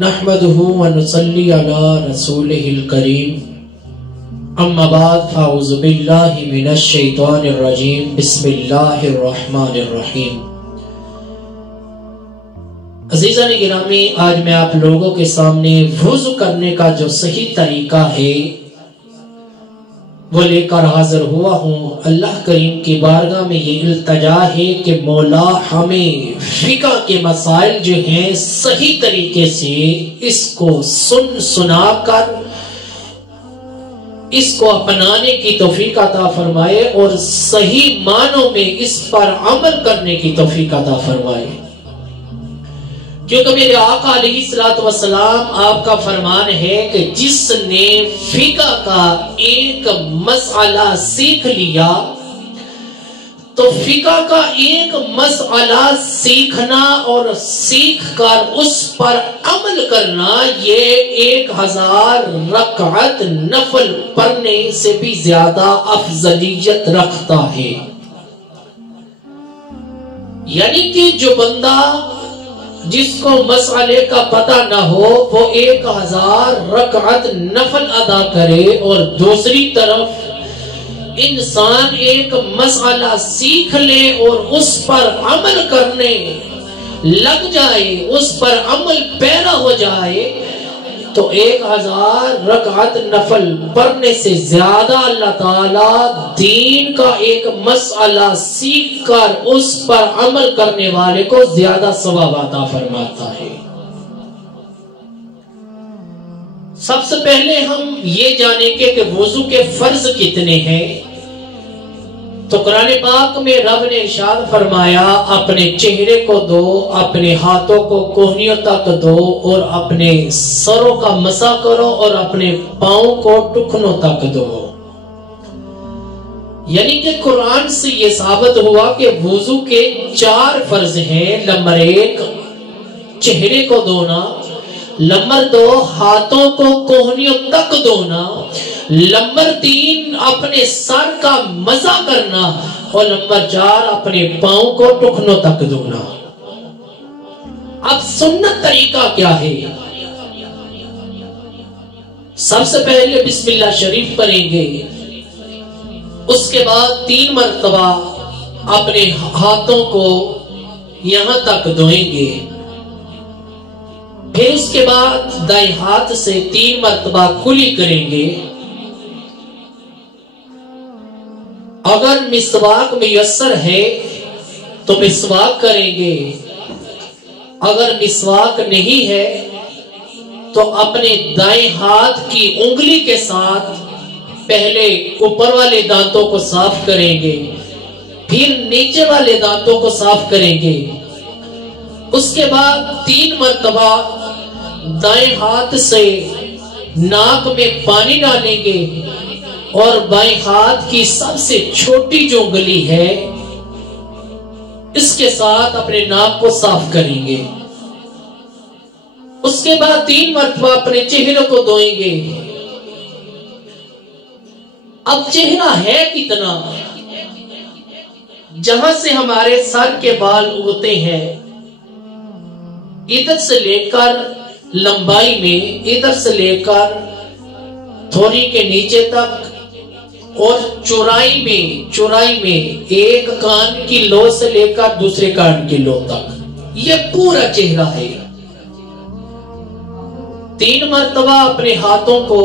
नहमदुहु व नुसल्ली अला रसूलिहिल करीम अम्मा बाद फ़अऊज़ु बिल्लाहि मिनश शैतानिर रजीम बिस्मिल्लाहिर रहमानिर रहीम। अज़ीज़ान गिरामी, आज मैं आप लोगों के सामने वुज़ू करने का जो सही तरीका है वो लेकर हाजिर हुआ हूँ। अल्लाह करीम की बारगाह में ये इल्तजा है कि मौला हमें फ़िक़्ह के मसाइल जो हैं सही तरीके से इसको सुनाकर इसको अपनाने की तौफीक अता फरमाए और सही मानों में इस पर अमल करने की तौफीक अता फरमाए। क्योंकि मेरे आका अलैहिस्सलातु वस्सलाम आपका फरमान है कि जिसने फ़िक़्ह का एक मसला सीख लिया तो फ़िक़्ह का एक मसला सीखना और सीख कर उस पर अमल करना ये 1000 रकात नफल पढ़ने से भी ज्यादा अफजलियत रखता है। यानी कि जो बंदा जिसको मसले का पता न हो वो 1000 रकात नफल अदा करे और दूसरी तरफ इंसान एक मसला सीख ले और उस पर अमल करने लग जाए, उस पर अमल पैरा हो जाए तो 1000 रकात नफल पढ़ने से ज्यादा अल्लाह ताला दीन का एक मसला सीख कर उस पर अमल करने वाले को ज्यादा सवाब अता फरमाता है। सबसे पहले हम ये जानेंगे कि वुज़ू के फर्ज कितने हैं। तो कुरान पाक में रब ने इरशाद फरमाया, अपने चेहरे को दो, अपने हाथों को कोहनियों तक दो और अपने सरों का मसा करो और अपने पांव को टुकनों तक दो। यानी कि कुरान से ये साबित हुआ कि वुज़ू के 4 फर्ज हैं। नंबर 1 चेहरे को धोना, नंबर 2 हाथों को कोहनियों तक धोना, नंबर 3 अपने सर का मजा करना और नंबर 4 अपने पांव को टुकनों तक धोना। अब सुन्नत तरीका क्या है? सबसे पहले बिस्मिल्लाह शरीफ पढ़ेंगे, उसके बाद 3 मरतबा अपने हाथों को यहां तक धोएंगे, फिर उसके बाद दाएं हाथ से 3 मरतबा कुली करेंगे। अगर मिसवाक मुयस्सर है तो मिसवाक करेंगे, अगर मिसवाक नहीं है तो अपने दाएं हाथ की उंगली के साथ पहले ऊपर वाले दांतों को साफ करेंगे, फिर नीचे वाले दांतों को साफ करेंगे। उसके बाद 3 मरतबा दाएं हाथ से नाक में पानी डालेंगे और बाएं हाथ की सबसे छोटी जो उंगली है इसके साथ अपने नाक को साफ करेंगे। उसके बाद 3 मरतबा अपने चेहरे को धोएंगे। अब चेहरा है कितना? जहां से हमारे सर के बाल उगते हैं इधर से लेकर लंबाई में, इधर से लेकर थोड़ी के नीचे तक और चौड़ाई में एक कान की लो से लेकर दूसरे कान की लो तक ये पूरा चेहरा है। 3 मरतबा अपने हाथों को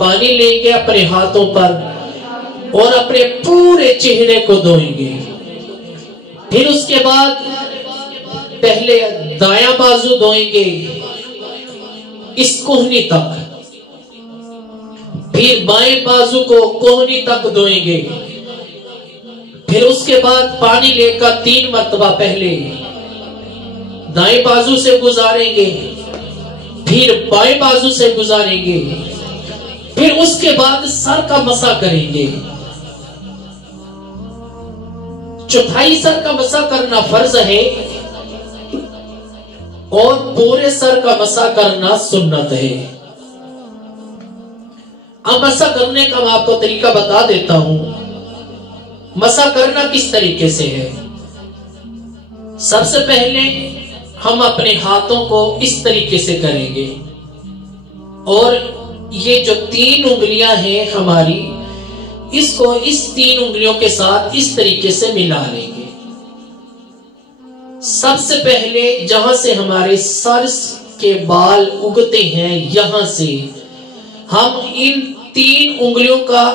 पानी लेंगे अपने हाथों पर और अपने पूरे चेहरे को धोएंगे। फिर उसके बाद पहले दायां बाजू धोएंगे इस कोहनी तक, फिर बाएं बाजू को कोहनी तक धोएंगे। फिर उसके बाद पानी लेकर 3 मरतबा पहले दाएं बाजू से गुजारेंगे, फिर बाएं बाजू से गुजारेंगे, फिर उसके बाद सर का मसा करेंगे। चौथाई सर का मसा करना फर्ज है और पूरे सर का मसा करना सुन्नत है। अब मसा करने का मैं आपको तरीका बता देता हूं। मसा करना किस तरीके से है? सबसे पहले ہم اپنے ہاتھوں کو اس طریقے سے کریں گے اور یہ جو 3 انگلیاں ہیں ہماری، اس کو اس 3 انگلیوں کے ساتھ اس طریقے سے ملا لیں گے۔ سب سے پہلے جہاں سے ہمارے سر کے بال اگتے ہیں، یہاں سے ہم ان 3 انگلیوں کا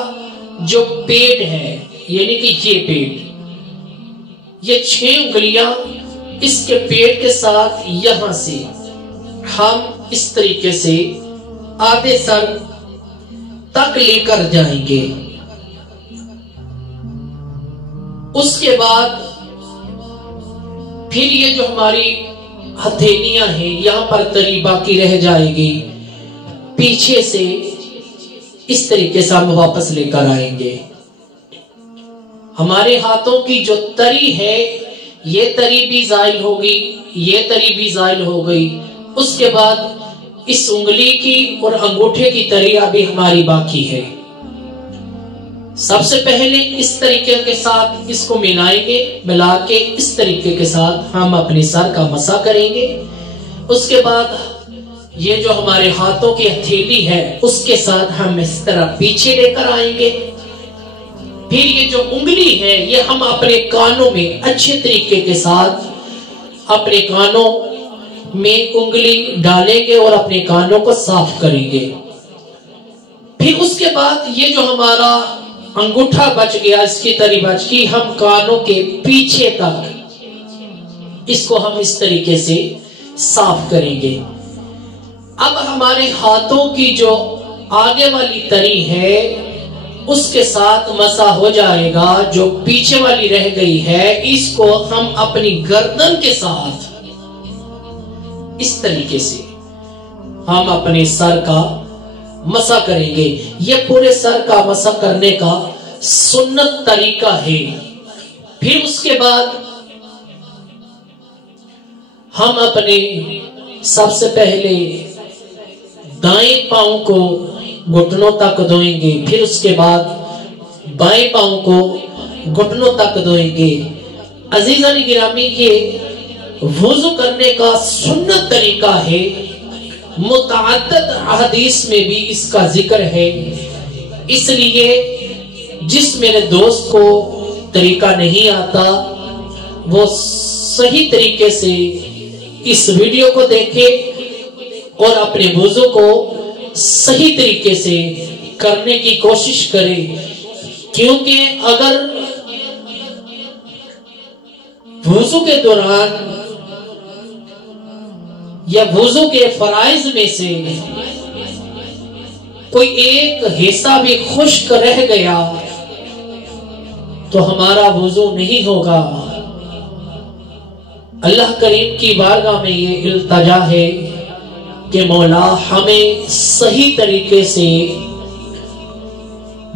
جو پیٹ ہے، یعنی کہ یہ پیٹ، یہ 6 انگلیاں اس کے پیٹ کے ساتھ یہاں سے ہم اس طریقے سے آدھے سر تک لے کر جائیں گے۔ اس کے بعد پھر یہ جو ہماری ہتھیلیاں ہیں، یہاں پر تری باقی رہ جائے گی، پیچھے سے اس طریقے سے ہم واپس لے کر آئیں گے۔ ہمارے ہاتھوں کی جو تری ہے، یہ تری بھی زائل ہوگی، یہ تری بھی زائل ہو گئی۔ اس کے بعد اس انگلی کی اور انگوٹھے کی تری ابھی ہماری باقی ہے۔ سب سے پہلے اس طریقے کے ساتھ اس کو ملائیں گے، ملا کے اس طریقے کے ساتھ ہم اپنے سر کا مسح کریں گے۔ اس کے بعد یہ جو ہمارے ہاتھوں کی ہتھیلی ہے، اس کے ساتھ ہم اس طرح پیچھے لے کر آئیں گے۔ پھر یہ جو انگلی ہے، یہ ہم اپنے کانوں میں اچھے طریقے کے ساتھ اپنے کانوں میں انگلی ڈالیں گے اور اپنے کانوں کو صاف کریں گے۔ پھر اس کے بعد یہ جو ہمارا انگوٹھا بچ گیا، اس کی تری بچ گئی، ہم کانوں کے پیچھے تک اس کو ہم اس طریقے سے صاف کریں گے۔ اب ہمارے ہاتھوں کی جو آگے والی تری ہے، اس کے ساتھ مسح ہو جائے گا۔ جو پیچھے والی رہ گئی ہے، اس کو ہم اپنی گردن کے ساتھ اس طریقے سے ہم اپنے سر کا مسح کریں گے۔ یہ پورے سر کا مسح کرنے کا سنت طریقہ ہے۔ پھر اس کے بعد ہم اپنے سب سے پہلے دائیں پاؤں کو گھٹنوں تک دھوئیں گے، پھر اس کے بعد بائیں پاؤں کو گھٹنوں تک دھوئیں گے۔ عزیزان گرامی، یہ وضو کرنے کا سنت طریقہ ہے۔ متعدد احادیث میں بھی اس کا ذکر ہے۔ اس لیے جس میرے دوست کو طریقہ نہیں آتا، وہ صحیح طریقے سے اس ویڈیو کو دیکھے اور اپنے وضو کو صحیح طریقے سے کرنے کی کوشش کرے، کیونکہ اگر وضو کے دوران یا وضو کے فرائض میں سے کوئی ایک حصہ بھی خشک رہ گیا تو ہمارا وضو نہیں ہوگا۔ اللہ کریم کی بارگاہ میں یہ التجا ہے کہ مولا ہمیں صحیح طریقے سے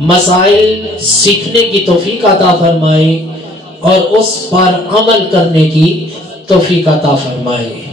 مسائل سیکھنے کی توفیق عطا فرمائے اور اس پر عمل کرنے کی توفیق عطا فرمائے۔